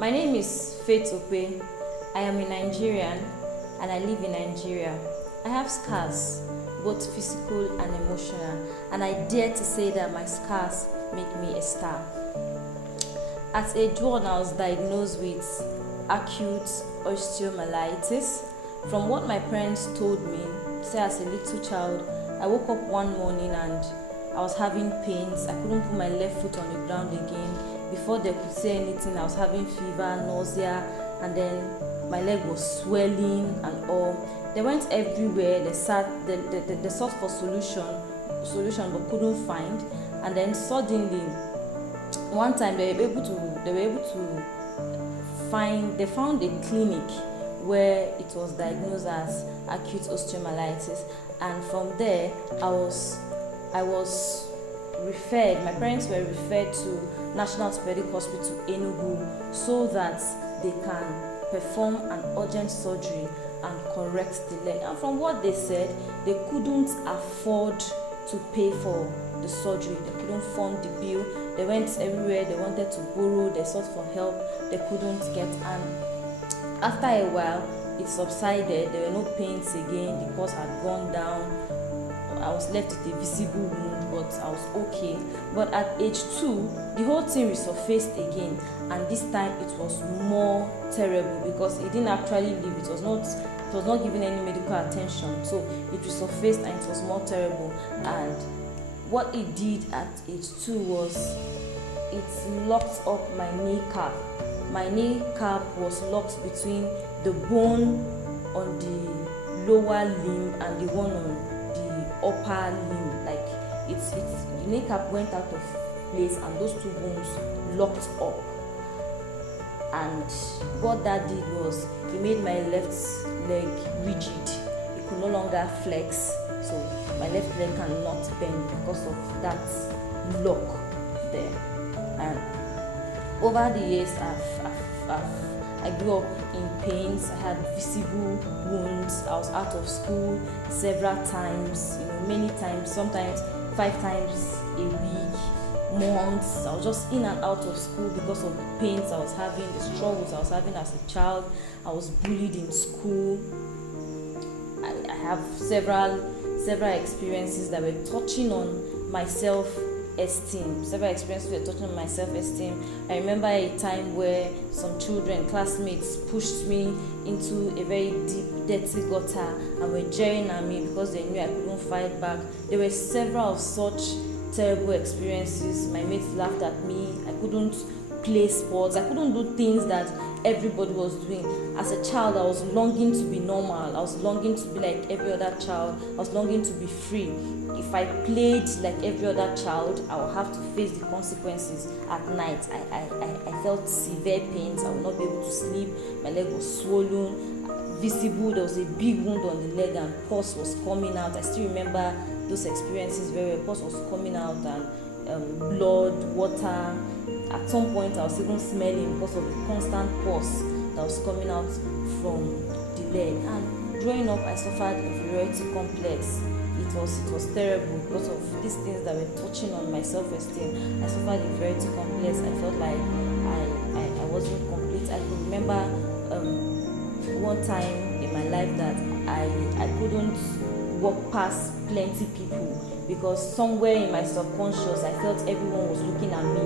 My name is Faith Okpe. I am a Nigerian and I live in Nigeria. I have scars, both physical and emotional, and I dare to say that my scars make me a star. At age 1, I was diagnosed with acute osteomyelitis. From what my parents told me, say as a little child, I woke up one morning and I was having pains. I couldn't put my left foot on the ground again. Before they could say anything, I was having fever, nausea, and then my leg was swelling and all. They went everywhere. They sought for solution but couldn't find. And then suddenly, one time they found a clinic where it was diagnosed as acute osteomyelitis, and from there I was referred. My parents were referred to National Orthopedic Hospital Enugu so that they can perform an urgent surgery and correct the leg. And from what they said, they couldn't afford to pay for the surgery. They couldn't fund the bill. They went everywhere. They wanted to borrow. They sought for help. They couldn't get. And after a while, it subsided. There were no pains again. The pulse had gone down. I was left with a visible wound, but I was okay. But at age 2, the whole thing resurfaced again, and this time it was more terrible because it didn't actually leave. It was not given any medical attention, so it resurfaced and it was more terrible. And what it did at age 2 was it locked up my kneecap. My kneecap was locked between the bone on the lower limb and the one on upper limb. Like the kneecap went out of place and those two bones locked up. And what that did was it made my left leg rigid. It could no longer flex, so my left leg cannot bend because of that lock there. And over the years, I grew up in pains. I had visible wounds. I was out of school several times, many times, sometimes 5 times a week, months. I was just in and out of school because of the pains I was having, the struggles I was having as a child. I was bullied in school. I have several experiences that were touching on my self-esteem. I remember a time where some children, classmates, pushed me into a very deep, dirty gutter and were jeering at me because they knew I couldn't fight back. There were several of such terrible experiences. My mates laughed at me. I couldn't play sports. I couldn't do things that everybody was doing. As a child, I was longing to be normal. I was longing to be like every other child. I was longing to be free. If I played like every other child, I would have to face the consequences at night. I felt severe pains. I would not be able to sleep. My leg was swollen, visible. There was a big wound on the leg and pus was coming out. I still remember those experiences very well. Pus was coming out and blood, water. At some point, I was even smelling because of the constant pus that was coming out from the leg. And growing up, I suffered inferiority complex. It was terrible because of these things that were touching on my self-esteem. I suffered inferiority complex. I felt like I wasn't complete. I could remember one time in my life that I couldn't walk past plenty people because somewhere in my subconscious I felt everyone was looking at me.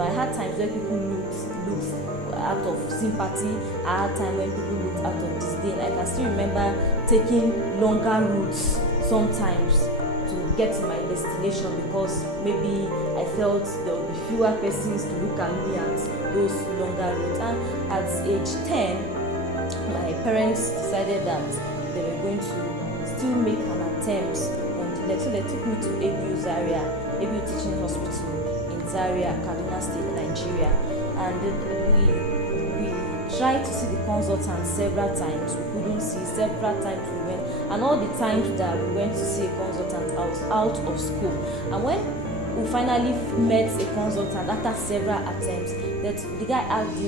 I had times where people looked out of sympathy. I had times when people looked out of disdain. I can still remember taking longer routes sometimes to get to my destination because maybe I felt there would be fewer persons to look at me at those longer routes. And at age 10, my parents decided that they were going to still make an attempt on the leg. So they took me to ABU Teaching Hospital in Zaria, Kaduna State, Nigeria. And we tried to see the consultant several times. We couldn't see. Several times we went. And all the times that we went to see a consultant, I was out of school. And when we finally met a consultant after several attempts, the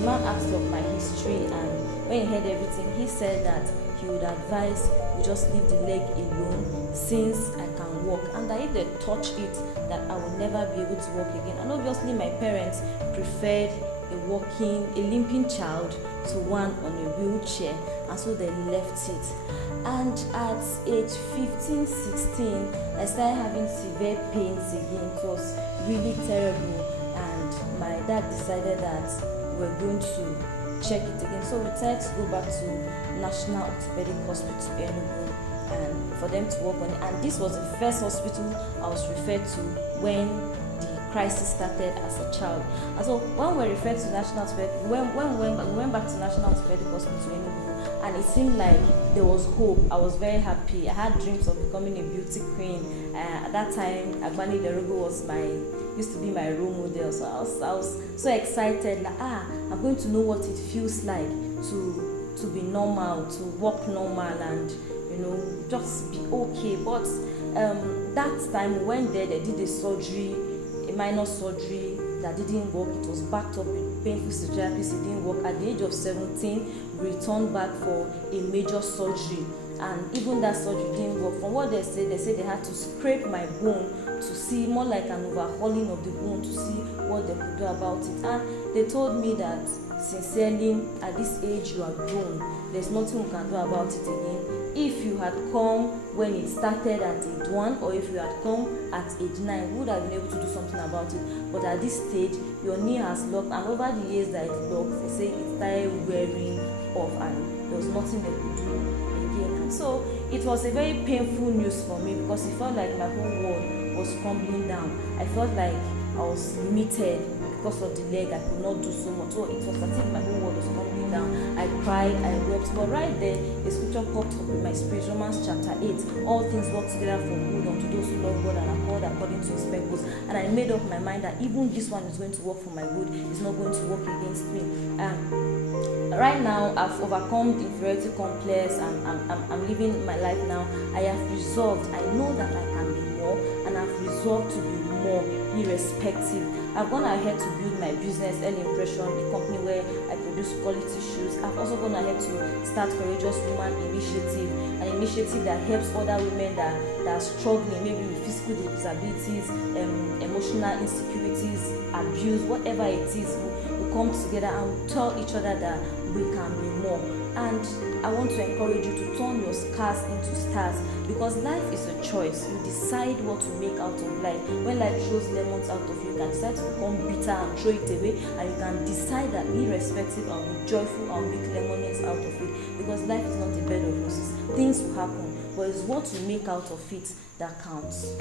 man asked of my history, and when he heard everything, he said that he would advise we just leave the leg alone since I can walk, and that if they touch it, that I would never be able to walk again. And obviously my parents preferred a a limping child to one on a wheelchair, and so they left it. And at age 15, 16, I started having severe pains again. It was really terrible, and my dad decided that we're going to check it again. So we decided to go back to National Orthopedic Hospital Enugu and for them to work on it. And this was the first hospital I was referred to when the crisis started as a child. And so when we were referred to National Orthopedic, when we went back to National Orthopedic Hospital Enugu, and it seemed like there was hope. I was very happy. I had dreams of becoming a beauty queen. At that time, Agbani Derugo used to be my role model. So I was so excited. Like, I'm going to know what it feels like to be normal, to walk normal, and just be okay. But that time we went there. They did a minor surgery that didn't work. It was backed up with painful physiotherapy. It didn't work. At the age of 17, we returned back for a major surgery, and even that surgery didn't work. From what they said they had to scrape my bone to see, more like an overhauling of the bone, to see what they could do about it. And they told me that, sincerely, at this age you are grown, there's nothing we can do about it again. If you had come when it started at age 1, or if you had come at age 9, we would have been able to do something about it. But at this stage, your knee has locked, and over the years that it locked, they say it started wearing off, and there was nothing they could do again. And so it was a very painful news for me, because it felt like my whole world was crumbling down. I felt like I was limited because of the leg. I could not do so much. So it was as if my whole world was crumbling down. I cried, I wept. But right there, a scripture popped up in my spirit, Romans chapter 8. All things work together for good unto those who love God and are called according to his purpose. And I made up my mind that even this one is going to work for my good. It's not going to work against me. Right now, I've overcome the inferiority complex. I'm living my life now. I have resolved. I know that I can be more, and I've resolved to be more irrespective. I've gone ahead to build my business, Early Impression, a company where I produce quality shoes. I've also gone ahead to start Courageous Woman Initiative, an initiative that helps other women that are struggling, maybe with physical disabilities, emotional insecurities, abuse, whatever it is. We come together and we tell each other that we can be more. And I want to encourage you to turn your scars into stars, because life is a choice. You decide what to make out of life. When life throws lemons out of you, you can decide to become bitter and throw it away, and you can decide that irrespective, I'll be joyful, I'll make lemonades out of it, because life is not a bed of roses. Things will happen, but it's what you make out of it that counts.